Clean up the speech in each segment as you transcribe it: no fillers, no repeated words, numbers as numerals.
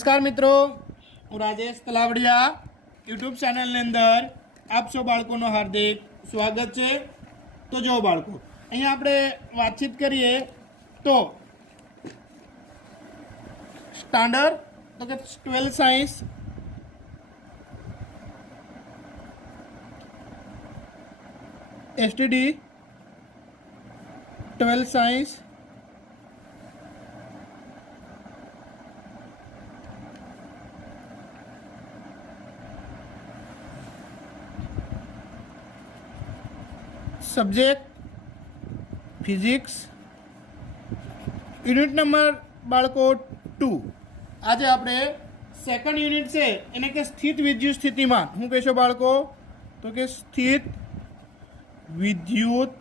नमस्कार मित्रों, हूँ राजेश तलावड़िया यूट्यूब चैनल अंदर आप सौ बाळकोनो हार्दिक स्वागत है। तो जो बाळको अहीं आपणे वातचीत करिए तो स्टैंडर्ड तो कि 12 science STD 12 science subject physics unit number बाळको 2। आज आपणे सेकंड यूनिट से एने के स्थित विद्युत स्थितिमान हूँ कहो बाळको तो कि स्थित विद्युत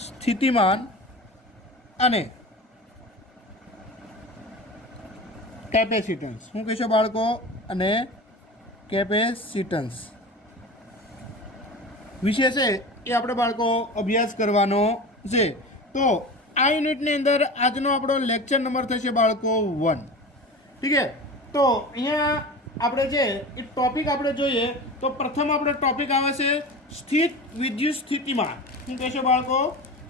स्थितिमान अने कैपेसिटन्स हूँ कहो बाळको अने कैपेसिटन्स विषय से ये आपणे बाळको अभ्यास करवानो छे। तो आ यूनिट ने अंदर आजनो आपणो लेक्चर नंबर थशे बाळको 1। ठीक है, तो अहींया आपणे जे ए टॉपिक आपणे जोईए तो प्रथम आपणो टॉपिक आवे छे स्थित विद्युत स्थितिमान। शुं कहेशो बाळको?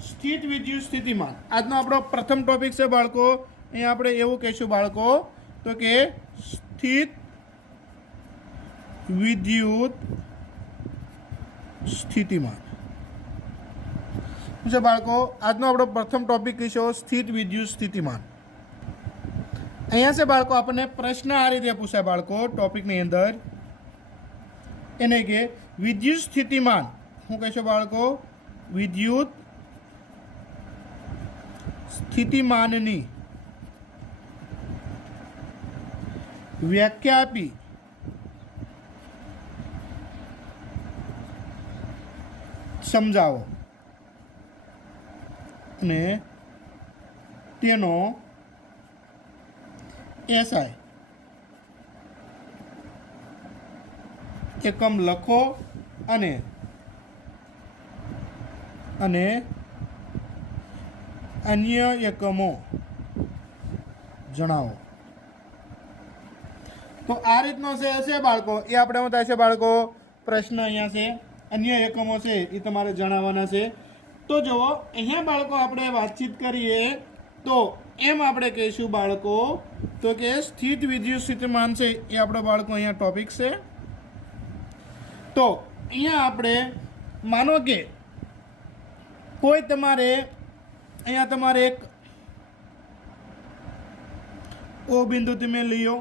स्थित विद्युत स्थितिमान आजनो आपणो प्रथम टॉपिक छे बाळको। अहींया आपणे एवुं कहेशुं बाळको तो के स्थित विद्युत स्थितिमान बाळको आजनो आपणो प्रथम टॉपिक कहीशो स्थित विद्युत स्थितिमान। अहींया से बाळको आपने प्रश्न आ रीते पूछाय बाळको टॉपिक नी अंदर एने के विद्युत स्थितिमान शुं कहेशो बाळको? विद्युत स्थितिमाननी व्याख्या आपी समजावो ने तेनो एसआई एकम लखो अने अन्य एकमो जणावो। तो आ रीतनो से बाळको ए आपणे हुं थाय छे बाळको प्रश्न अहींया से अन्य एकमो से ये तमारे जणाववाना छे। तो जो अहींया बाळको आपणे वातचीत करीए तो एम आपणे कहीशुं बाळको तो के स्थित विद्युत स्थितिमान छे ए आपणो बाळको अहींया टॉपिक छे। तो अहींया आपणे मानो के कोई तमारे अहींया तमारे एक ओ बिंदु तमे लियो,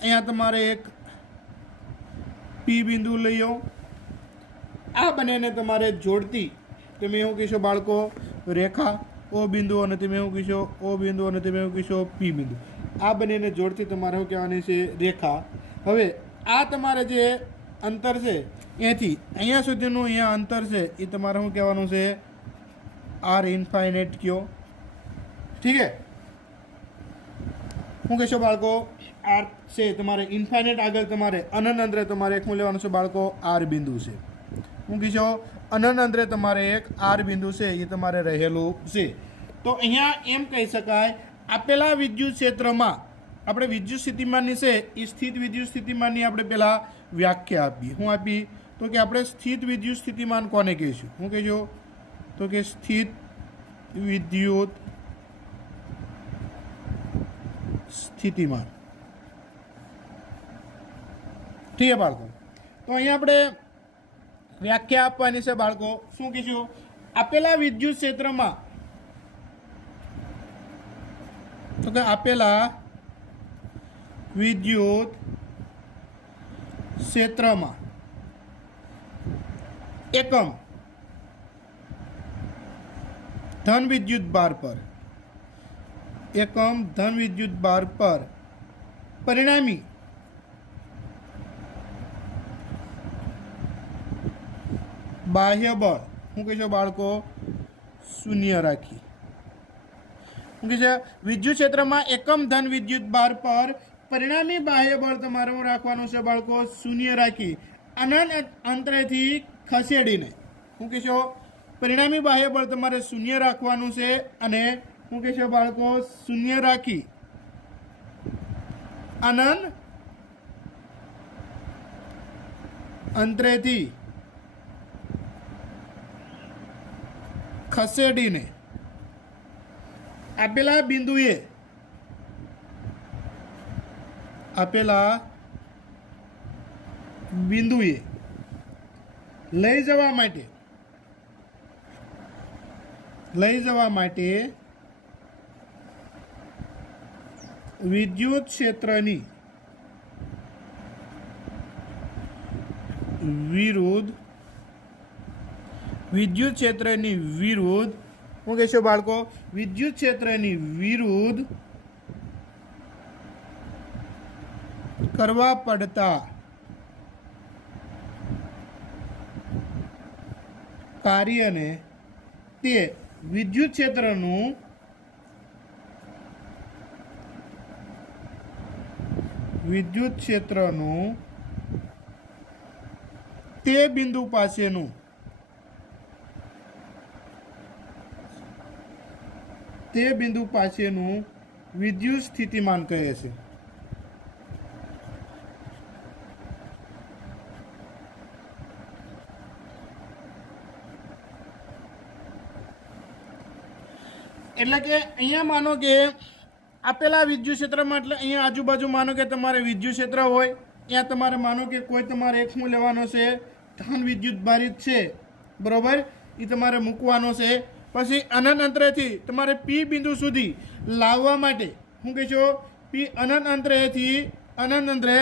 अहींया तमारे एक पी बिंदु लियो, आ बनेने तमारे जोड़ती तमे एवुं कहीशो बाळको रेखा ओ बिंदु अने तमे एवुं कहीशो ओ बिंदु अने तमे एवुं कहीशो पी बिंदु। आ बनेने जोड़ती तमारे शुं कहेवानी छे? रेखा। हवे आ तमारे जे अंतर छे अहींयाथी अहींया सुधीनुं अहींया अंतर छे ए तमारे शुं कहेवानुं छे? आर इन्फाइनाइट कहो। ठीक है, शुं कहेशो बाळको? आर छे तमारे इन्फाइनाइट आगळ तमारे अनंत अंतरे तमारे एक लेवानुं छे बाळको आर बिंदु छे। હું કહીશો અનંત અંતરે તમારે એક આર બિંદુ છે એ તમારે રહેલું છે। તો અહીંયા એમ કહી શકાય આપેલા વિદ્યુત ક્ષેત્રમાં આપણે વિદ્યુત સ્થિતિમાનની છે એ સ્થિત વિદ્યુત સ્થિતિમાનની આપણે પહેલા વ્યાખ્યા આપી। શું આપી? તો કે આપણે સ્થિત વિદ્યુત સ્થિતિમાન કોને કહીશું? શું કહીશું? તો કે સ્થિત વિદ્યુત સ્થિતિમાન। ठीक है बाळको, तो અહીંયા આપણે व्याख्या आपवानी छे बाळको। शुं कीधुं? आपेला विद्युत क्षेत्रमां तो के आपेला विद्युत क्षेत्रमां एकम धन विद्युत भार पर एकम धन विद्युत भार पर परिणामी बाह्य बळ શું કહેશો બાળકો? શૂન્ય રાખી। શું કહે છે? વિદ્યુત ક્ષેત્રમાં એકમ ધન વિદ્યુત ભાર પર પરિણામી બાહ્ય બળ તમારે રાખવાનું છે બાળકો? શૂન્ય રાખી અનંત અંતરેથી ખસેડીને શું કહેશો? પરિણામી બાહ્ય બળ તમારે શૂન્ય રાખવાનું છે અને શું કહેશો બાળકો શૂન્ય રાખી અનંત અંતરેથી ખસેડીને આપેલા બિંદુએ લઈ જવા માટે વિદ્યુત ક્ષેત્રની વિરુદ્ધ શું કહેશો બાળકો વિદ્યુત ક્ષેત્રની વિરુદ્ધ કરવા પડતા કાર્યને તે વિદ્યુત ક્ષેત્રનું તે બિંદુ પાસેનું વિદ્યુત સ્થિતિમાન કહે છે. એટલે કે અહીંયા માનો કે આપેલા વિદ્યુત ક્ષેત્રમાં એટલે અહીંયા આજુબાજુ માનો કે તમારે વિદ્યુત ક્ષેત્ર હોય, ત્યાં તમારે માનો કે કોઈ તમારે એક શું લેવાનો છે ધન વિદ્યુત ભારિત છે, બરોબર, એ તમારે મૂકવાનો છે. પછી અનંત અંતરેથી તમારે પી બિંદુ સુધી લાવવા માટે શું કહેશો પી અનંત અંતરે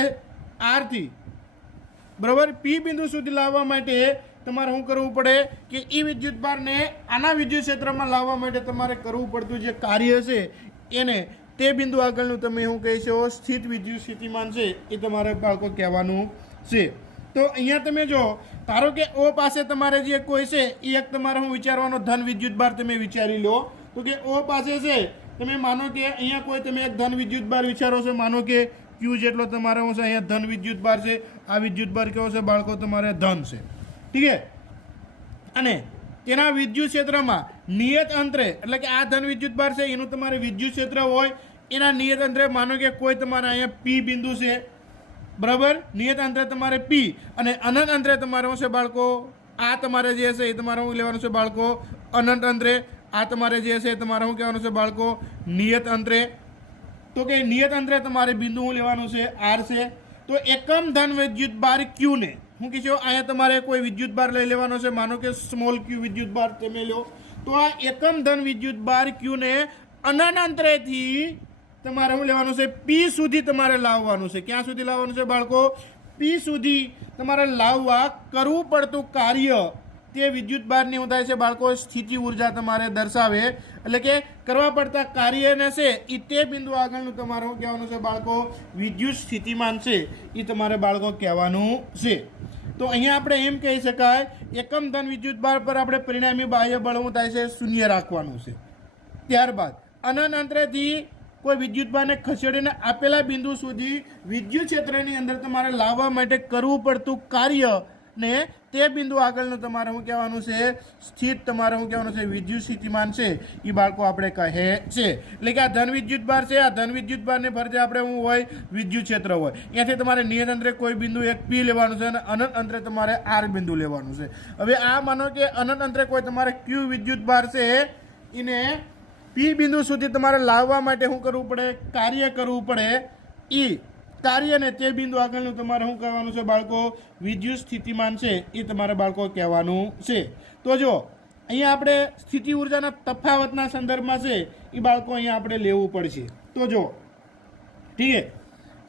આરથી, બરોબર, પી બિંદુ સુધી લાવવા માટે તમારે શું કરવું પડે કે એ વિદ્યુત ભારને આના વિદ્યુત ક્ષેત્રમાં લાવવા માટે તમારે કરવું પડતું જે કાર્ય છે એને તે બિંદુ આગળનું તમે શું કહેશો સ્થિત વિદ્યુત સ્થિતિમાન છે એ તમારે બાળકો કહેવાનું છે. તો અહીંયા તમે જો ધારો કે ઓ પાસે તમારે જે કોઈ છે એ એક તમારે હું વિચારવાનો ધન વિદ્યુત ભાર તમે વિચારી લો. તો કે ઓ પાસે છે તમે માનો કે અહીંયા કોઈ તમે એક ધન વિદ્યુત ભાર વિચારો છો, માનો કે ક્યુ જેટલો તમારે શું છે અહીંયા ધન વિદ્યુત ભાર છે. આ વિદ્યુત ભાર કેવો છે બાળકો તમારે ધન છે, ઠીક છે. અને તેના વિદ્યુત ક્ષેત્રમાં નિયત અંતરે એટલે કે આ ધન વિદ્યુત ભાર છે એનું તમારે વિદ્યુત ક્ષેત્ર હોય, એના નિયત અંતરે માનો કે કોઈ તમારે અહીંયા પી બિંદુ છે, બરાબર, નિયત અંતરે તમારે પી અને અનંત અંતરે તમારે શું છે બાળકો આ તમારે જે છે એ તમારે શું લેવાનું છે બાળકો અનંત અંતરે, આ તમારે જે છે તમારે શું કહેવાનું છે બાળકો નિયત અંતરે. તો કે નિયત અંતરે તમારે બિંદુ શું લેવાનું છે આર છે. તો એકમ ધન વિદ્યુત ભાર ક્યુ ને શું કહેશો અહીંયા તમારે કોઈ વિદ્યુત ભાર લઈ લેવાનો છે, માનો કે સ્મોલ ક્યુ વિદ્યુત ભાર તમે લો. તો આ એકમ ધન વિદ્યુત ભાર ક્યુ ને અનંત અંતરેથી તમારે શું લેવાનું છે પી સુધી તમારે લાવવાનું છે. ક્યાં સુધી લાવવાનું છે બાળકો પી સુધી તમારે લાવવા કરવું પડતું કાર્ય તે વિદ્યુત ભારની શું થાય છે બાળકો સ્થિતિ ઉર્જા તમારે દર્શાવે. એટલે કે કરવા પડતા કાર્યને છે એ તે બિંદુ આગળનું તમારે શું કહેવાનું છે બાળકો વિદ્યુત સ્થિતિમાન છે એ તમારે બાળકો કહેવાનું છે. તો અહીંયા આપણે એમ કહી શકાય એકમ ધન વિદ્યુત ભાર પર આપણે પરિણામી બાહ્ય બળ શું થાય છે શૂન્ય રાખવાનું છે. ત્યારબાદ અનંત અંતરેથી કોઈ વિદ્યુત ભારને ખસેડીને આપેલા બિંદુ સુધી વિદ્યુત ક્ષેત્રની અંદર તમારે લાવવા માટે કરવું પડતું કાર્ય ને તે બિંદુ આગળનું તમારે શું કહેવાનું છે સ્થિત તમારે શું કહેવાનું છે વિદ્યુત સ્થિતિમાન છે એ બાળકો આપણે કહે છે. એટલે કે આ ધન વિદ્યુત ભાર છે, આ ધન વિદ્યુત ભારને ફરતે આપણે શું હોય વિદ્યુત ક્ષેત્ર હોય, ત્યાંથી તમારે નિયત અંતરે કોઈ બિંદુ એક પી લેવાનું છે અને અનંત અંતરે તમારે આર બિંદુ લેવાનું છે. હવે આ માનો કે અનંત અંતરે કોઈ તમારે ક્યુ વિદ્યુત ભાર છે એને પી બિંદુ સુધી તમારે લાવવા માટે શું કરવું પડે કાર્ય કરવું પડે. એ કાર્યને તે બિંદુ આગળનું તમારે શું કહેવાનું છે બાળકો વિદ્યુત સ્થિતિમાન છે એ તમારે બાળકો કહેવાનું છે. તો જો અહીંયા આપણે સ્થિતિ ઉર્જાના તફાવતના સંદર્ભમાં છે એ બાળકો અહીંયા આપણે લેવું પડશે. તો જો ઠીક છે,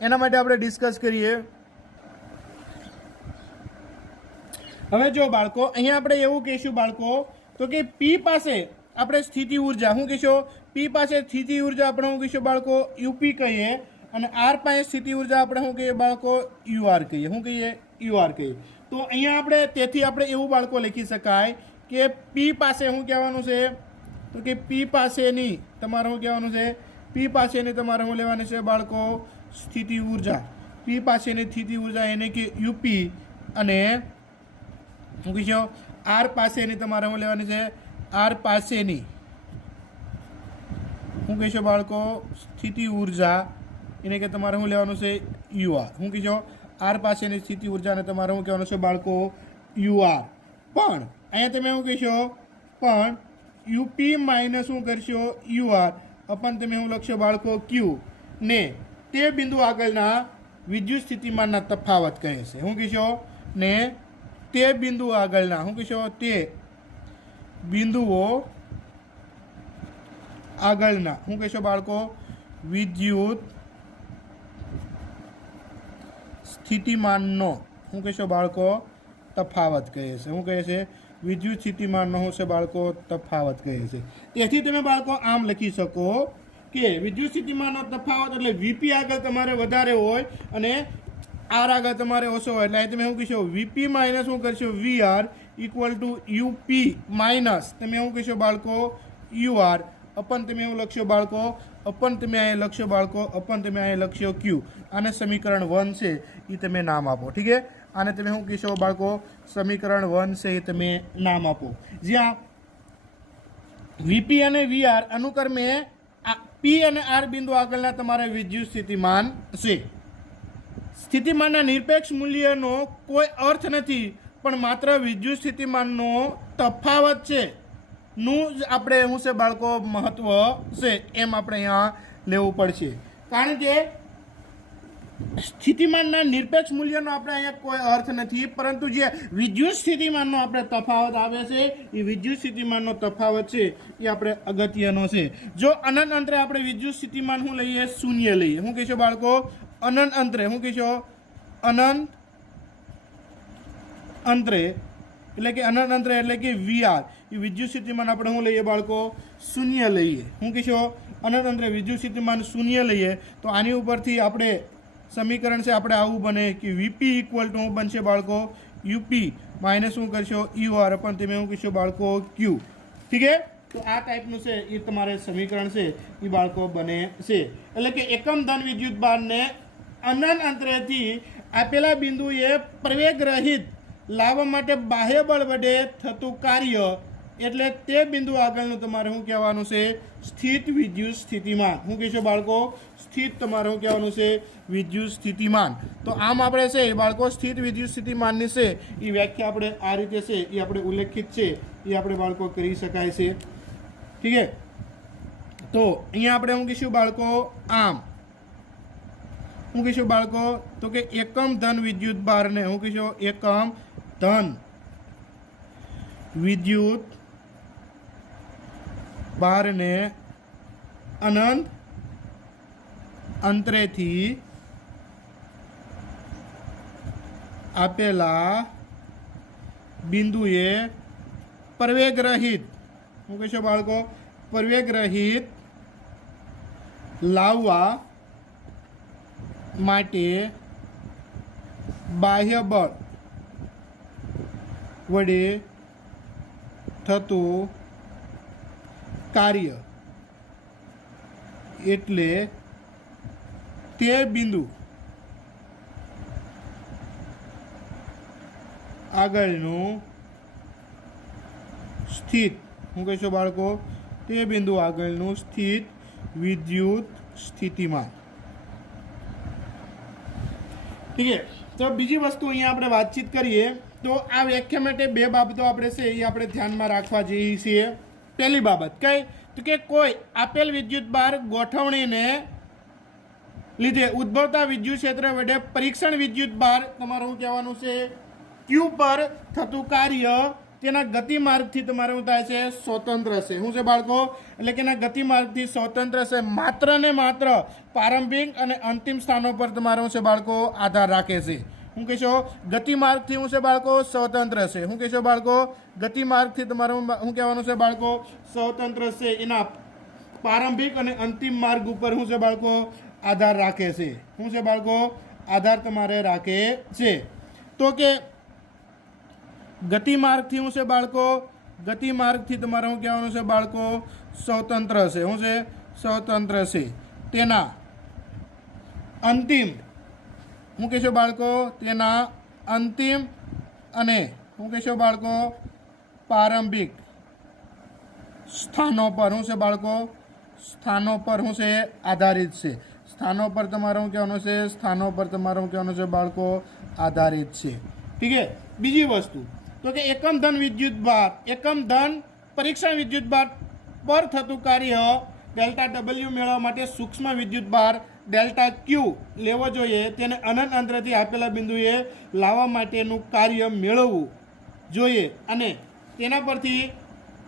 એના માટે આપણે ડિસ્કસ કરીએ. હવે જો બાળકો અહીંયા આપણે એવું કહીશું બાળકો તો કે પી પાસે આપણે સ્થિતિ ઉર્જા શું કહીશું પી પાસે સ્થિતિ ઉર્જા આપણે શું કહીશું બાળકો યુપી કહીએ અને આર પાસે સ્થિતિ ઉર્જા આપણે શું કહીએ બાળકો યુઆર કહીએ. શું કહીએ યુઆર કહીએ. તો અહીંયા આપણે તેથી આપણે એવું બાળકો લખી શકાય કે પી પાસે શું કહેવાનું છે તો કે પી પાસેની તમારે શું કહેવાનું છે પી પાસેની તમારે શું લેવાની છે બાળકો સ્થિતિ ઉર્જા. પી પાસેની સ્થિતિ ઉર્જા એને કે યુપી અને શું કહીશું આર પાસેની તમારે શું લેવાની છે? આર પાસેની શું કહેશો બાળકો? સ્થિતિ ઉર્જા, એને કે તમારે શું લેવાનું છે? યુઆર. શું કહેશો? આર પાસેની સ્થિતિ ઉર્જાને તમારે શું કહેવાનું છે બાળકો? યુઆર. પણ અહીંયા તમે શું કહેશો? પણ યુપી માઇનસ શું કરશો? યુઆર અપન તમે શું લખશો બાળકો? ક્યુ. ને તે બિંદુ આગળના વિદ્યુત સ્થિતિમાનના તફાવત કહે છે. શું કહેશો? ને તે બિંદુ આગળના શું કહેશો? તે બિંદુઓ આગળના શું કહેશો બાળકો? વિદ્યુત સ્થિતિમાનનો શું કહેશો બાળકો? તફાવત કહે છે. શું કહે છે? વિદ્યુત સ્થિતિમાનનો શું છે બાળકો? તફાવત કહે છે. તેથી તમે બાળકો આમ લખી શકો કે વિદ્યુત સ્થિતિમાનનો તફાવત એટલે વીપી આગળ તમારે વધારે હોય અને આર આગળ તમારે ઓછો હોય એટલે તમે શું કહેશો? વીપી માઇનસ શું કરશો? VR equal to UP minus તમે શું કહેશો બાળકો? યુઆર અપન તમે શું લખશો બાળકો? અપન તમે અહીંયા લખશો બાળકો? અપન તમે અહીંયા લખશો ક્યુ. આને સમીકરણ 1 છે એ તમે નામ આપો. ઠીક છે? આને તમે શું કહેશો બાળકો? સમીકરણ 1 છે એ તમે નામ આપો. જ્યાં વીપી અને વીઆર અનુક્રમે પી અને આર બિંદુ આગળના તમારે વિદ્યુત સ્થિતિમાન છે. સ્થિતિમાનના નિરપેક્ષ મૂલ્યનો કોઈ અર્થ નથી, પણ માત્ર વિદ્યુત સ્થિતિમાનનો તફાવત છે નું જ આપણે શું છે બાળકો? મહત્વ છે એમ આપણે અહીંયા લેવું પડશે. કારણ કે સ્થિતિમાનના નિરપેક્ષ મૂલ્યનો આપણે અહીંયા કોઈ અર્થ નથી, પરંતુ જે વિદ્યુત સ્થિતિમાનનો આપણે તફાવત આવે છે એ વિદ્યુત સ્થિતિમાનનો તફાવત છે એ આપણે અગત્યનો છે. જો અનંત અંતરે આપણે વિદ્યુત સ્થિતિમાન શું લઈએ? શૂન્ય લઈએ. શું કહેશો બાળકો? અનંત અંતરે. શું કહેશો? અનંત અંતરે એટલે કે અનંત અંતરે એટલે કે વીઆર એ વિદ્યુત સ્થિતિમાન આપણે શું લઈએ બાળકો? શૂન્ય લઈએ. શું કહેશો? અનંત અંતરે વિદ્યુત સ્થિતિમાન શૂન્ય લઈએ તો આની ઉપરથી આપણે સમીકરણ છે આપણે આવું બને કે વીપી ઇક્વલ ટુ શું બનશે બાળકો? યુપી માઇનસ શું કરશો? યુઆર પણ તમે શું કહેશો બાળકો? ક્યુ. ઠીક છે? તો આ ટાઈપનું છે એ તમારે સમીકરણ છે એ બાળકો બને છે. એટલે કે એકમ ધન વિદ્યુત ભારને અનંત અંતરેથી આપેલા બિંદુએ પ્રવેગ રહિત લાવવા માટે બાહ્ય બળ વડે થતું કાર્ય એટલે તે બિંદુ આગળનું તમારે શું કહેવાનું છે? સ્થિત વિદ્યુત સ્થિતિમાન. શું કહેશો બાળકો? સ્થિત તમારે શું કહેવાનું છે? વિદ્યુત સ્થિતિમાન. તો આમ આપણે છે બાળકો સ્થિત વિદ્યુત સ્થિતિમાનની છે એ વ્યાખ્યા આપણે આ રીતે છે એ આપણે ઉલ્લેખિત છે એ આપણે બાળકો કરી શકાય છે. ઠીક છે? તો અહીંયા આપણે શું કહીશું બાળકો? આમ શું કહીશું બાળકો? તો કે એકમ ધન વિદ્યુત ભારને શું કહીશું? એકમ ધન વિદ્યુત ભારને અનંત અંતરેથી આપેલા બિંદુએ પ્રવેગ રહિત શું કહેશો બાળકો? પ્રવેગ રહિત લાવવા માટે બાહ્ય બળ વડે થતું કાર્ય એટલે તે બિંદુ આગળનું સ્થિત શું કહેશો બાળકો? તે બિંદુ આગળનું સ્થિત વિદ્યુત સ્થિતિમાન. ઠીક છે? તો બીજી વસ્તુ અહીંયા આપણે વાતચીત કરીએ તો આ વ્યાખ્યા માટે બે બાબતો આપણે છે એ આપણે ધ્યાનમાં રાખવા જઈએ છીએ. પહેલી બાબત કઈ? તો કે કોઈ આપેલ વિદ્યુત ભાર ગોઠવણીને લીધે ઉદ્ભવતા વિદ્યુત ક્ષેત્ર વડે પરીક્ષણ વિદ્યુત ભાર તમારું શું કહેવાનું છે? ક્યુ પર થતું કાર્ય તેના ગતિમાર્ગથી તમારે શું થાય છે? સ્વતંત્ર છે. શું છે બાળકો? એટલે કે એના ગતિમાર્ગથી સ્વતંત્ર છે. માત્ર ને માત્ર પ્રારંભિક અને અંતિમ સ્થાનો પર તમારે શું છે બાળકો? આધાર રાખે છે. શું કહેશો? ગતિમાર્ગથી શું છે બાળકો? સ્વતંત્ર છે. શું કહેશો બાળકો? ગતિમાર્ગથી તમારે શું કહેવાનું છે બાળકો? સ્વતંત્ર છે. એના પ્રારંભિક અને અંતિમ માર્ગ ઉપર શું છે બાળકો? આધાર રાખે છે. શું છે બાળકો? આધાર તમારે રાખે છે. તો કે ગતિમાર્ગથી શું છે બાળકો? ગતિમાર્ગથી તમારે શું કહેવાનું છે બાળકો? સ્વતંત્ર છે. શું છે? સ્વતંત્ર છે. તેના અંતિમ શું કહેશો બાળકો? તેના અંતિમ અને શું કહેશો બાળકો? प्रारंभिक स्थानों पर हूँ से बाळको स्थानों पर हूँ से आधारित से स्थानों पर तमारे हूँ कहेवानुं छे स्थानों पर तमारे हूँ कहेवानुं छे बाळको आधारित छे। ठीक है। बीजी वस्तु तो कि एकम धन विद्युत भार एकम धन परीक्षण विद्युत भार पर थतुं कार्य डेल्टा डबल्यू मेळववा माटे सूक्ष्म विद्युत भार डेल्टा क्यू लेवो जोईए तेने अनंत अंतरेथी आपेला बिंदुए लाववा माटेनुं कार्य मेळवવું જોઈએ અને તેના પરથી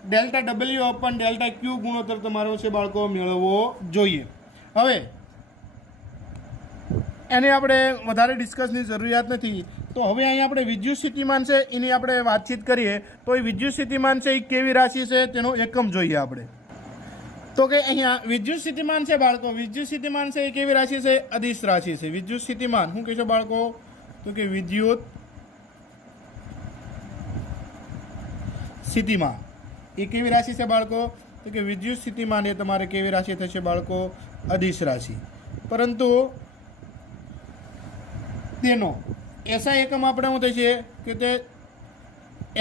ડેલ્ટા ડબલ્યુ અપન ડેલ્ટા ક્યુ ગુણોત્તર તમારો છે બાળકો મેળવવો જોઈએ। હવે એને આપણે વધારે ડિસ્કસની જરૂરિયાત નથી, તો હવે અહીં આપણે વિદ્યુત સ્થિતિમાન છે એની આપણે વાતચીત કરીએ તો એ વિદ્યુત સ્થિતિમાન છે એ કેવી રાશિ છે તેનો એકમ જોઈએ આપણે। તો કે અહીંયા વિદ્યુત સ્થિતિમાન છે બાળકો, વિદ્યુત સ્થિતિમાન છે એ કેવી રાશિ છે? અદિશ રાશિ છે। વિદ્યુત સ્થિતિમાન શું કહેશો બાળકો? તો કે વિદ્યુત સ્થિતિમાન એ કેવી રાશિ છે બાળકો? તો કે વિદ્યુત સ્થિતિમાન એ તમારે કેવી રાશિ થશે બાળકો? અદિશ રાશિ। પરંતુ તેનો એસઆઈ એકમ આપણે શું થશે કે તે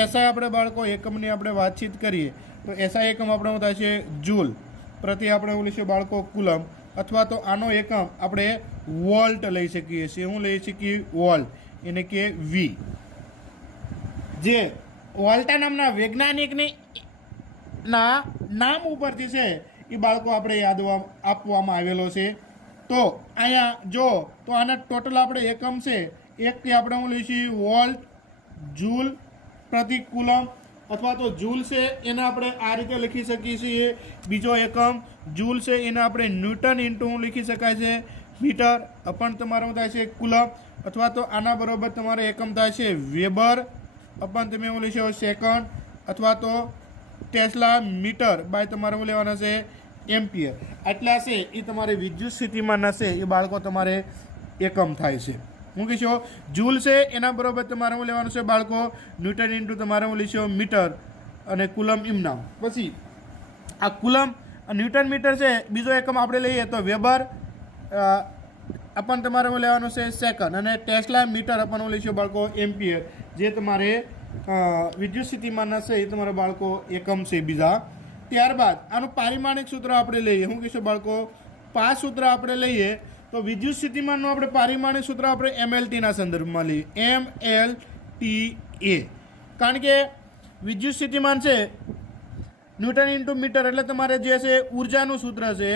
એસઆઈ આપણે બાળકો એકમની આપણે વાતચીત કરીએ તો એસઆઈ એકમ આપણે શું થાય છે? જૂલ પ્રતિ આપણે એવું લઈશું બાળકો કુલમ, અથવા તો આનો એકમ આપણે વોલ્ટ લઈ શકીએ છીએ। શું લઈ શકીએ? વોલ્ટ, એને કે વી। જે વોલ્ટા નામના વૈજ્ઞાનિકની ના નામ ઉપરથી છે એ બાળકો આપણે યાદ આપવામાં આવેલો છે। તો અહીંયા જો તો આના ટોટલ આપણે એકમ છે એકથી આપણે શું લઈશું? વોલ્ટ, જૂલ પ્રતિ કુલમ, અથવા તો જૂલ છે એને આપણે આ રીતે લખી શકીએ છીએ। બીજો એકમ જૂલ છે એને આપણે ન્યૂટન ઇન્ટુ શું લખી શકાય છે? મીટર અપન તમારું થાય છે કુલમ, અથવા તો આના બરોબર તમારે એકમ થાય છે વેબર અપન તમે એવું લેશો સેકન્ડ, અથવા તો ટેસ્લા મીટર બાય તમારે શું લેવાના છે? એમ્પિયર। આટલા છે એ તમારે વિદ્યુત સ્થિતિમાનના છે એ બાળકો તમારે એકમ થાય છે। શું કહીશો? જૂલ છે એના બરોબર તમારે શું લેવાનું છે બાળકો? ન્યૂટન ઇન્ટુ તમારે શું લઈશો? મીટર અને કુલમ ઇમનામ। પછી આ કુલમ ન્યૂટન મીટર છે બીજો એકમ આપણે લઈએ તો વેબર અપન તમારે શું લેવાનું છે? સેકન્ડ, અને ટેસ્લા મીટર અપન શું લઈશું બાળકો? એમ્પિયર। જે તમારે વિદ્યુત સ્થિતિમાનના છે એ તમારા બાળકો એકમ છે બીજા। ત્યારબાદ આનું પારિમાણિક સૂત્ર આપણે લઈએ। શું કહીશું બાળકો? 5 સૂત્ર આપણે લઈએ તો વિદ્યુત સ્થિતિમાનનું આપણે પારિમાણિક સૂત્ર આપણે એમએલટીના સંદર્ભમાં લઈએ, MLTA। કારણ કે વિદ્યુત સ્થિતિમાન છે ન્યૂટન ઇન્ટુ મીટર એટલે તમારે જે છે ઉર્જાનું સૂત્ર છે,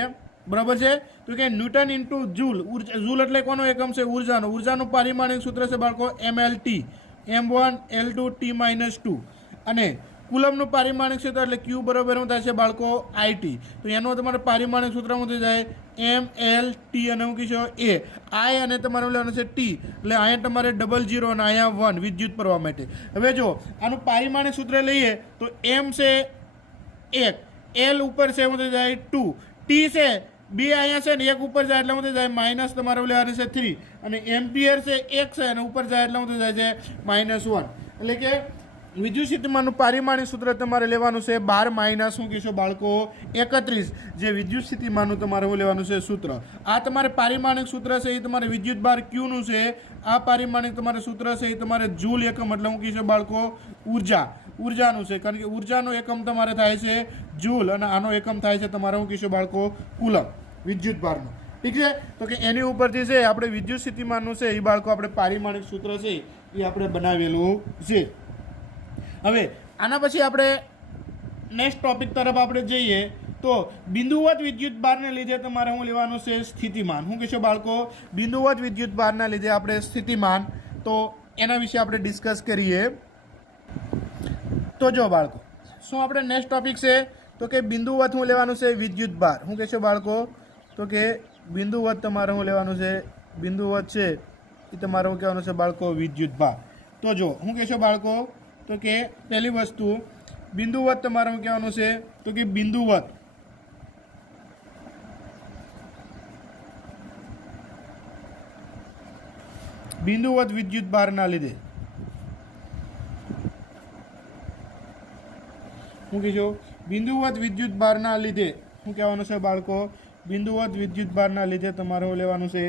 બરાબર છે? તો કે ન્યૂટન ઇન્ટુ જૂલ, જૂલ એટલે કોનો એકમ છે? ઉર્જાનો। ઉર્જાનું પારિમાણિક સૂત્ર છે બાળકો MLT, M1 L2 T-2, અને કુલમનું પારિમાણિક સૂત્ર એટલે ક્યુ બરોબર શું થાય છે બાળકો? IT। તો એનું તમારે પારિમાણિક સૂત્ર શું થઈ જાય? MLT અને શું કહીશો? A। I અને તમારે લેવાનું છે T, એટલે અહીંયા તમારે 00 અને અહીંયા 1 વિદ્યુત પ્રવાહ માટે। હવે જો આનું પારિમાણિક સૂત્ર લઈએ તો M છે 1, L ઉપર છે શું થઈ જાય? 2, T છે 2 અહીંયા છે ને 1 ઉપર જાય એટલે શું થઈ જાય? માઇનસ તમારે લેવાનું છે 3, અને એમ્પિયર છે 1 છે અને ઉપર જાય એટલે શું થઈ જાય છે? -1। એટલે કે વિદ્યુત સ્થિતિમાનનું પારિમાણિક સૂત્ર તમારે લેવાનું છે 12 માઇનસ શું કહીશો બાળકો? 31, જે વિદ્યુત સ્થિતિમાનનું તમારે શું લેવાનું છે? સૂત્ર। આ તમારે પારિમાણિક સૂત્ર છે એ તમારે વિદ્યુત ભાર ક્યુનું છે। આ પારિમાણિક તમારે સૂત્ર છે એ તમારે જૂલ એકમ એટલે શું કહીશો બાળકો? ઉર્જાનું છે, કારણ કે ઉર્જાનો એકમ તમારે થાય છે જૂલ અને આનો એકમ થાય છે તમારે શું કહીશો બાળકો? કુલમ વિદ્યુત ભારનો। ઠીક છે। તો કે એની ઉપરથી છે આપણે વિદ્યુત સ્થિતિમાનનું છે એ બાળકો આપણે પારિમાણિક સૂત્ર છે એ આપણે બનાવેલું છે। હવે આના પછી આપણે નેક્સ્ટ ટોપિક તરફ આપણે જઈએ તો બિંદુવત વિદ્યુત ભારને લીધે તમારે શું લેવાનું છે? સ્થિતિમાન। શું કહેશો બાળકો? બિંદુવત વિદ્યુત ભારના લીધે આપણે સ્થિતિમાન, તો એના વિશે આપણે ડિસ્કસ કરીએ। તો જો બાળકો શું આપણે નેક્સ્ટ ટોપિક છે તો કે બિંદુવત શું લેવાનું છે? વિદ્યુત ભાર। શું કહેશો બાળકો? તો કે બિંદુવત તમારે શું લેવાનું છે? બિંદુવત છે એ તમારે શું કહેવાનું છે બાળકો? વિદ્યુત ભાર। તો જો શું કહેશો બાળકો? તો કે પહેલી વસ્તુ બિંદુવત તમારે શું કહેવાનું છે? તો કે બિંદુવત વિદ્યુત ભારના લીધે શું કહેશો? બિંદુવત વિદ્યુત ભારના લીધે શું કહેવાનું છે બાળકો? બિંદુવત વિદ્યુત ભારના લીધે તમારે શું લેવાનું છે?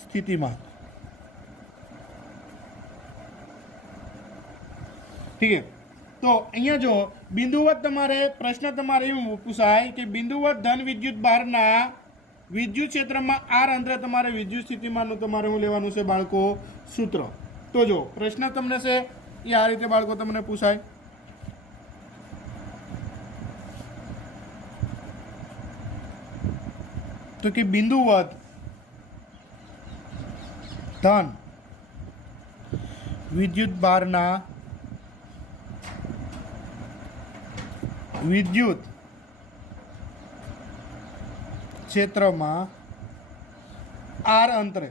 સ્થિતિમાન। ઠીક છે। તો અહીંયા જો બિંદુવત તમારે પ્રશ્ન તમારે એવું પૂછાય કે બિંદુવત ધન વિદ્યુત ભારના વિદ્યુત ક્ષેત્રમાં આર અંતરે તમારે વિદ્યુત સ્થિતિમાનનું તમારે શું લેવાનું છે બાળકો સૂત્ર. તો જો પ્રશ્ન તમને છે એ આ રીતે બાળકો તમને પૂછાય. તો કે બિંદુવત ધન વિદ્યુત ભારના વિદ્યુત ક્ષેત્રમાં આર અંતરે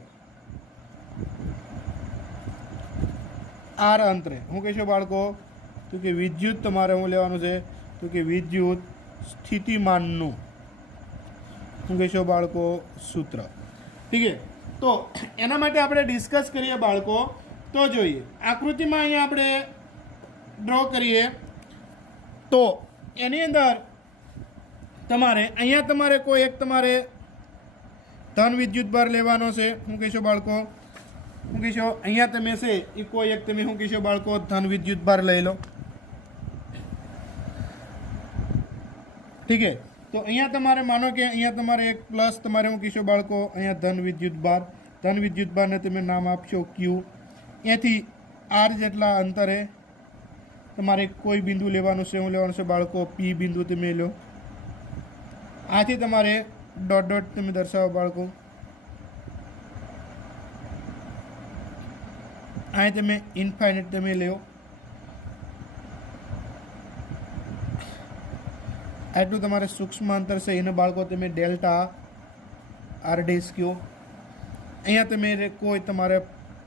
શું કહેશો બાળકો? તો કે વિદ્યુત તમારે શું લેવાનું છે? તો કે વિદ્યુત સ્થિતિમાનનું શું કહેશો બાળકો? સૂત્ર. ઠીક છે. તો એના માટે આપણે ડિસ્કસ કરીએ બાળકો. તો જોઈએ આકૃતિમાં અહીંયા આપણે ડ્રો કરીએ. તો એની અંદર તમારે અહીંયા તમારે કોઈ એક તમારે ધન વિદ્યુત ભાર લેવાનો છે. શું કહેશો બાળકો? શું કહેશો? અહીંયા તમે છે એ કોઈ એક તમે શું કહેશો બાળકો? ધન વિદ્યુત ભાર લઈ લો. ઠીક છે. તો અહીંયા તમારે માનો કે અહીંયા તમારે એક પ્લસ તમારે શું કહેશો બાળકો? અહીંયા ધન વિદ્યુત ભારને તમે નામ આપશો ક્યુ. અહીંયાથી આર જેટલા અંતરે તમારે કોઈ બિંદુ લેવાનું છે. શું લેવાનું છે બાળકો? પી બિંદુ તમે લો. આથી તમારે ડોટ ડોટ તમે દર્શાવો બાળકો. અહીં તમે ઇન્ફાઇનાઇટ તમે લો. આટલું તમારે સૂક્ષ્મ અંતર છે એને બાળકો તમે ડેલ્ટા આર ડેશ કયો. અહીંયા તમે કોઈ તમારે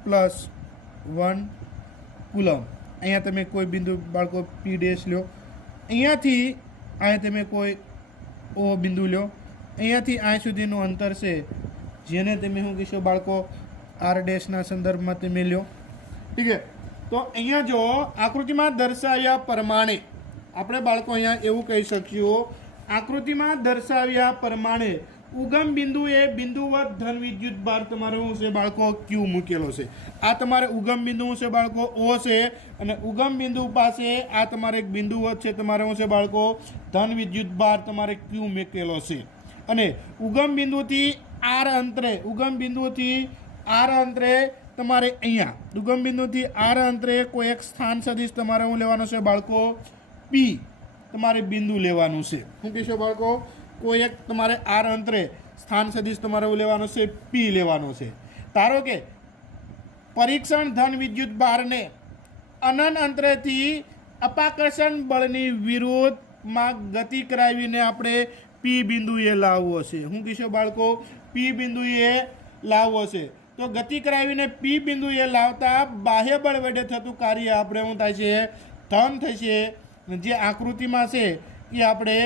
+1 કુલમ. અહીંયા તમે કોઈ બિંદુ બાળકો પી ડેશ લો. અહીંયાથી અહીં તમે કોઈ ઓ બિંદુ લો. અહીંયાથી અહીં સુધીનું અંતર છે જેને તમે શું કહેશો બાળકો? આર ડેશના સંદર્ભમાં તમે લો. ઠીક છે. તો અહીંયા જો આકૃતિમાં દર્શાવ્યા પ્રમાણે આપણે બાળકો અહીંયા એવું કહી શકીએ આકૃતિમાં દર્શાવ્યા પ્રમાણે ઉગમ બિંદુએ બિંદુવત ધન વિદ્યુત ભાર તમારે શું છે બાળકો? ક્યુ મૂકેલો છે. આ તમારે ઉગમ બિંદુ છે બાળકો ઓ છે અને ઉગમ બિંદુ પાસે આ તમારે એક બિંદુવત છે તમારે શું છે બાળકો? ધન વિદ્યુત ભાર તમારે ક્યુ મૂકેલો છે. અને ઉગમ બિંદુથી આર અંતરે તમારે અહીંયા ઉગમ બિંદુથી આર અંતરે કોઈ એક સ્થાન સદિશ તમારે શું લેવાનું છે બાળકો? પી તમારે બિંદુ લેવાનું છે. શું કહેશો બાળકો? કોઈ એક તમારે આર અંતરે સ્થાન સદિશ તમારે લેવાનું છે પી લેવાનો છે. ધારો કે પરીક્ષણ ધન વિદ્યુત ભારને અનંત અંતરેથી અપાકર્ષણ બળની વિરુદ્ધમાં ગતિ કરાવીને આપણે પી બિંદુએ લાવવો છે. શું કહેશો બાળકો? પી બિંદુએ લાવવો છે. તો ગતિ કરાવીને પી બિંદુએ લાવતા બાહ્ય બળ વડે થતું કાર્ય આપણે શું થાય છે? ધન થશે. જે આકૃતિમાં છે એ આપણે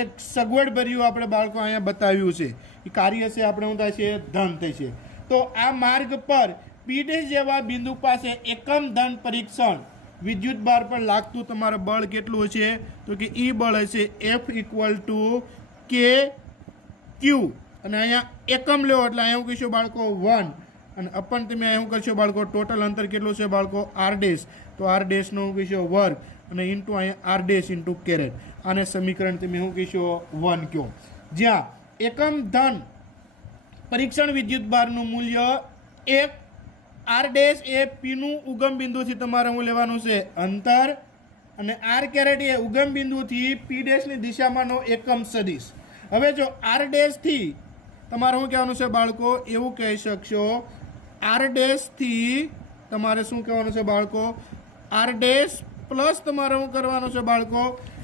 એક સગવડ ભર્યું આપણે બાળકો અહીંયા બતાવ્યું છે. એ કાર્ય છે આપણે શું થાય છે? ધન થશે. તો આ માર્ગ પર પી જેવા બિંદુ પાસે એકમ ધન પરીક્ષણ વિદ્યુત ભાર પર લાગતું તમારે બળ કેટલું હશે? તો કે ઈ બળ હશે F = KQ. અને અહીંયા એકમ લો એટલે અહીંયા શું કહીશું બાળકો? 1. અને અપન તમે શું કરશો બાળકો? ટોટલ અંતર કેટલું છે બાળકો? R dash. તો આર ડેશનો શું કહીશું? વર્ગ. અને ઇન્ટુ અહીંયા આર ડેશ ઇન્ટુ કેરેટ. આને સમીકરણ તમે શું કહીશો? 1 કહો. જ્યાં એકમ ધન પરીક્ષણ વિદ્યુત ભારનું મૂલ્ય 1, આર ડેશ એ પીનું ઉગમ બિંદુથી તમારે શું લેવાનું છે? અંતર. અને આર કેરેટ એ ઉગમ બિંદુથી પી ડેશની દિશામાંનો એકમ સદિશ. હવે જો આર ડેશથી તમારે શું કહેવાનું છે બાળકો? એવું કહી શકશો આર ડેશથી તમારે શું કહેવાનું છે બાળકો? આર ડેશ પ્લસ તમારે શું કરવાનું છે બાળકો?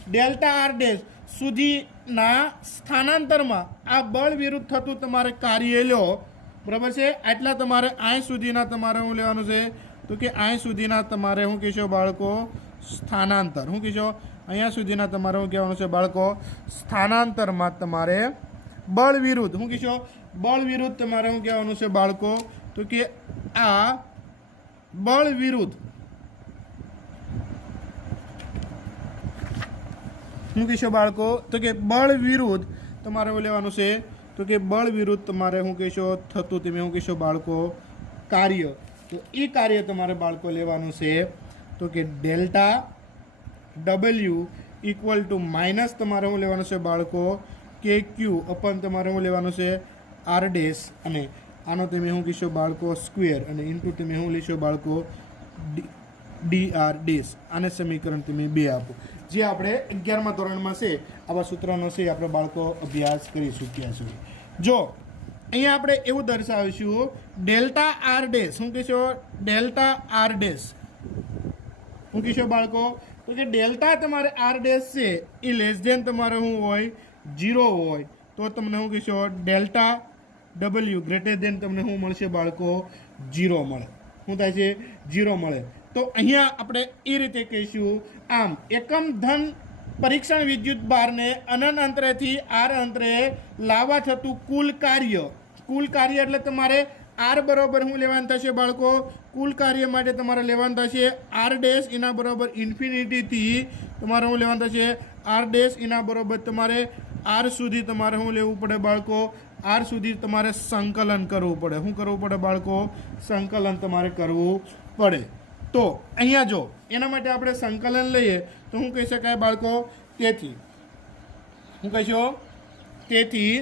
ડેલ્ટા આર ડેશ સુધીના સ્થાનાંતરમાં આ બળ વિરુદ્ધ થતું તમારે કાર્ય લો. બરાબર છે? આટલા તમારે અહીં સુધીના તમારે શું લેવાનું છે? તો કે અહીં સુધીના તમારે શું કહેશો બાળકો? સ્થાનાંતર. શું કહેશો? અહીંયા સુધીના તમારે શું કહેવાનું છે બાળકો? સ્થાનાંતરમાં તમારે બળ વિરુદ્ધ. શું કહેશો? બળ વિરુદ્ધ તમારે શું કહેવાનું છે બાળકો? તો કે આ બળ વિરુદ્ધ શું કહેશો બાળકો? તો કે બળ વિરુદ્ધ તમારે લેવાનું છે. તો કે બળ વિરુદ્ધ તમારે શું કહેશો? થતું તમે શું કહેશો બાળકો? કાર્ય. તો એ કાર્ય તમારે બાળકો લેવાનું છે. તો કે delta W equal to minus તમારે શું લેવાનું છે બાળકો કે ક્યુ અપન તમારે શું લેવાનું છે આર ડેશ, અને આનો તમે શું કહેશો બાળકો સ્ક્વેર, અને ઇન્ટુ તમે શું લેશો બાળકો ડી આર ડેશ. આને સમીકરણ તમે 2 આપો. જે આપણે 11મા ધોરણમાં છે આવા સૂત્રનો છે આપણે બાળકો અભ્યાસ કરી ચૂક્યા છીએ. જો અહીંયા આપણે એવું દર્શાવીશું ડેલ્ટા આર ડેશ, શું કહેશો ડેલ્ટા આર ડેશ, શું કહેશો બાળકો તો કે ડેલ્ટા તમારે આર ડેશ છે એ લેસ ધેન તમારે શું હોય 0 હોય તો તમને શું કહેશો ડેલ્ટા ડબલ્યુ ગ્રેટર ધેન તમને શું મળશે બાળકો 0 મળે. શું થાય છે 0 મળે. તો અહીંયા આપણે એ રીતે કહીશું આમ એકમ ધન પરીક્ષણ વિદ્યુત ભારને અનંત અંતરેથી આર અંતરે લાવવા થતું કુલ કાર્ય એટલે તમારે આર બરોબર શું લેવાનું થશે બાળકો કુલ કાર્ય માટે તમારે લેવાનું થશે આર ડેશ એના બરોબર ઇન્ફિનિટીથી તમારે શું લેવાનું થશે આર ડેશ એના બરોબર તમારે આર સુધી તમારે શું લેવું પડે બાળકો આર સુધી તમારે સંકલન કરવું પડે. શું કરવું પડે બાળકો સંકલન તમારે કરવું પડે. તો અહીંયા જો એના માટે આપણે સંકલન લઈએ તો શું કહી શકાય બાળકો તેથી શું કહીશો તેથી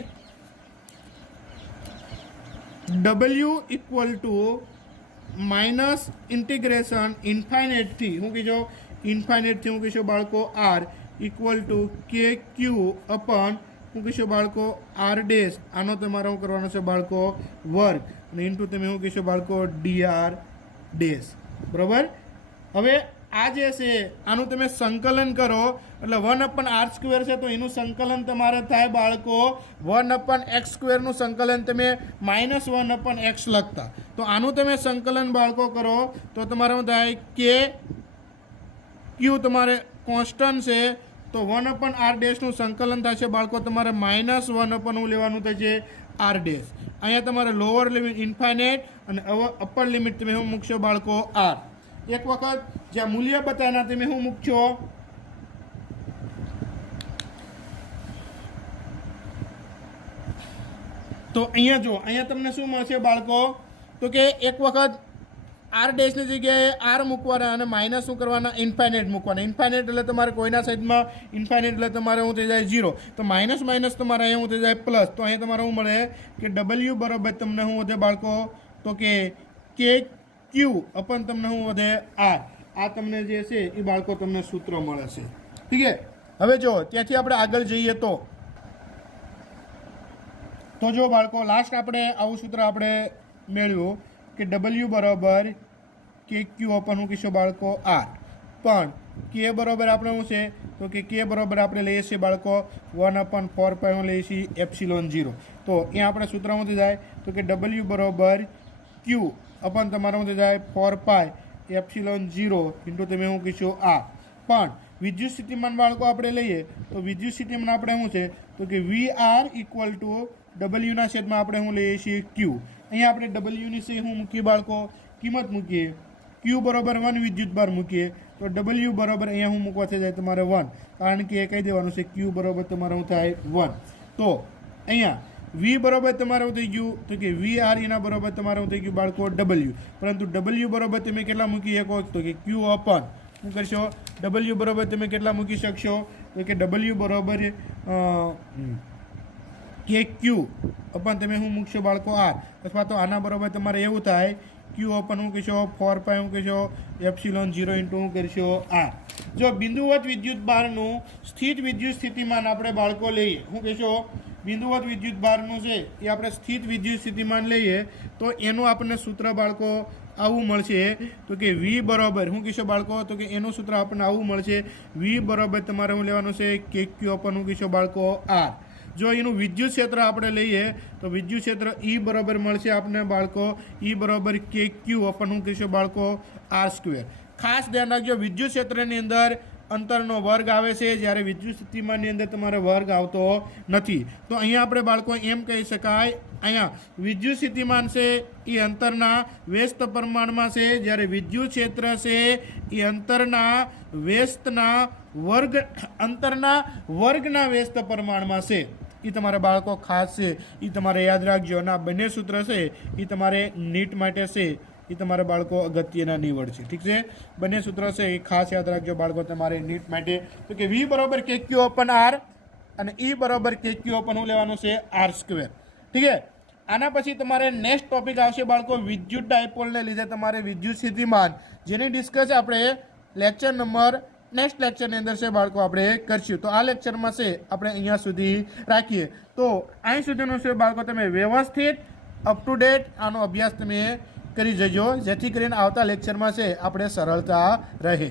W equal to minus integration ઇન્ફાઇનેટથી શું કહીશો ઇન્ફાઇનેટથી શું કહીશો બાળકો આર ઇક્વલ ટુ કે ક્યુ અપન શું કહીશો બાળકો આર ડેશ, આનો તમારે શું કરવાનો છે બાળકો વર્ગ, અને ઇન્ટુ તમે શું કહીશો બાળકો ડી આર ડેશ. બરાબર. હવે આ જે છે આનું તમે સંકલન કરો એટલે 1/r² છે તો એનું સંકલન તમારે થાય બાળકો 1/x² નું સંકલન તમે -1/x લખતા, તો આનું તમે સંકલન બાળકો કરો તો તમારે શું થાય કે ક્યુ તમારે કોન્સ્ટન્ટ છે તો 1/r' નું સંકલન થશે બાળકો તમારે -1 લેવાનું થશે આર ડેશ. અહીંયા તમારે લોઅર લિમિટ ઇન્ફાઇનાઇટ અને અપર લિમિટ તમે શું મૂકશો બાળકો આર. એક વખત જ્યાં મૂલ્ય બતાવ્યા તમે શું મૂકશો તો અહીંયા જો અહીંયા તમને શું મળશે બાળકો તો કે એક વખત આર ડેશની જગ્યાએ આર મૂકવાના અને માઇનસ શું કરવાના ઇન્ફાઇનાઇટ મૂકવાના. ઇન્ફાઇનાઇટ એટલે તમારે કોઈના સાઈડમાં ઇન્ફાઇનાઇટ એટલે તમારે શું થઈ જાય 0, તો માઇનસ તમારે અહીંયા શું થઈ જાય પ્લસ. તો અહીંયા તમારે શું મળે કે ડબલ્યુ બરાબર તમને શું વધે બાળકો તો કે ક્યુ અપન તમને શું વધે આર. આ તમને જે છે એ બાળકો તમને સૂત્ર મળે છે. ઠીક છે. હવે જો ત્યાંથી આપણે આગળ જઈએ તો જો બાળકો લાસ્ટ આપણે આવું સૂત્ર આપણે મેળવ્યું કે ડબલ્યુ બરાબર કે ક્યુ અપન શું કહીશું બાળકો આર, પણ કે બરાબર આપણે શું છે તો કે બરાબર આપણે લઈએ છીએ બાળકો 1/4π લઈએ છીએ ε0. તો અહીંયા આપણે સૂત્ર શું થઈ જાય તો કે ડબલ્યુ બરાબર ક્યુ અપન તમારે શું થઈ જાય 4π ε0 ઇન્ટુ તમે શું કહીશું આર. પણ વિદ્યુત સ્થિતિમાન બાળકો આપણે લઈએ તો વિદ્યુત સ્થિતિમાન આપણે શું છે તો કે વી આર ઇક્વલ ટુ ડબલ્યુના છેદમાં આપણે શું લઈએ છીએ ક્યુ. અહીંયા આપણે ડબલ્યુની શું મૂકીએ બાળકો કિંમત મૂકીએ ક્યુ બરાબર 1 વિદ્યુત બાર મૂકીએ તો ડબલ્યુ બરાબર અહીંયા શું મૂકવા થઈ જાય તમારે 1, કારણ કે એ કહી દેવાનું છે ક્યુ બરાબર તમારે શું થાય 1. તો અહીંયા વી બરાબર તમારે શું થઈ ગયું તો કે વી આર એના બરાબર તમારે શું થઈ ગયું બાળકો ડબલ્યુ, પરંતુ ડબલ્યુ બરાબર તમે કેટલા મૂકી શકો તો કે ક્યુ અપન શું કરશો ડબલ્યુ બરાબર તમે કેટલા મૂકી શકશો તો કે ડબલ્યુ બરાબર કે ક્યુ અપન તમે શું મૂકશો બાળકો આર, અથવા તો આના બરાબર તમારે એવું થાય ક્યુ અપન શું કહેશો 4π શું કહેશો ε0 ઇન્ટુ શું કરશો આર. જો બિંદુવત વિદ્યુત ભારનું સ્થિત વિદ્યુત સ્થિતિમાન આપણે બાળકો લઈએ શું કહેશો બિંદુવત વિદ્યુત ભારનું છે એ આપણે સ્થિત વિદ્યુત સ્થિતિમાન લઈએ તો એનું આપણને સૂત્ર બાળકો આવું મળશે તો કે વી બરાબર શું કહેશો બાળકો તો કે એનું સૂત્ર આપણને આવું મળશે વી બરાબર તમારે શું લેવાનું છે કે ક્યુ અપન શું કહેશો બાળકો આર. જો એનું વિદ્યુત ક્ષેત્ર આપણે લઈએ તો વિદ્યુત ક્ષેત્ર ઈ બરાબર મળશે આપણને બાળકો ઈ બરાબર કે ક્યુ અપન શું કહેશો બાળકો r². ખાસ ધ્યાન રાખજો વિદ્યુત ક્ષેત્રની અંદર અંતરનો વર્ગ આવે છે, જ્યારે વિદ્યુત સ્થિતિમાનની અંદર તમારે વર્ગ આવતો નથી. તો અહીંયા આપણે બાળકો એમ કહી શકાય અહીંયા વિદ્યુત સ્થિતિમાન છે એ અંતરના વ્યસ્ત પ્રમાણમાં છે, જ્યારે વિદ્યુત ક્ષેત્ર છે એ અંતરના વર્ગના વ્યસ્ત પ્રમાણમાં છે. એ તમારા બાળકો ખાસ છે એ તમારે યાદ રાખજો. અને આ બંને સૂત્ર છે એ તમારે નીટ માટે છે એ તમારા બાળકો અગત્યના નીવડ છે. ઠીક છે, બંને સૂત્રો છે એ ખાસ યાદ રાખજો બાળકો તમારે નીટ માટે. તો કે વી બરોબર કે ક્યુ ઓપન આર અને ઈ બરોબર કે ક્યુ ઓપન શું લેવાનું છે? R square. ઠીક છે, આના પછી તમારે નેક્સ્ટ ટોપિક આવશે બાળકો વિદ્યુત ડાયપોલને લીધે તમારે વિદ્યુત સ્થિતિમાન, જેની ડિસ્કસ આપણે લેક્ચર નંબર નેક્સ્ટ લેક્ચરની અંદર છે બાળકો આપણે કરશું. તો આ લેક્ચરમાં છે આપણે અહીંયા સુધી રાખીએ. તો અહીં સુધીનું છે બાળકો તમે વ્યવસ્થિત અપ ટુ ડેટ આનો અભ્યાસ તમે કરી જજો, જેથી કરીને આવતા લેક્ચરમાં છે આપણે સરળતા રહે.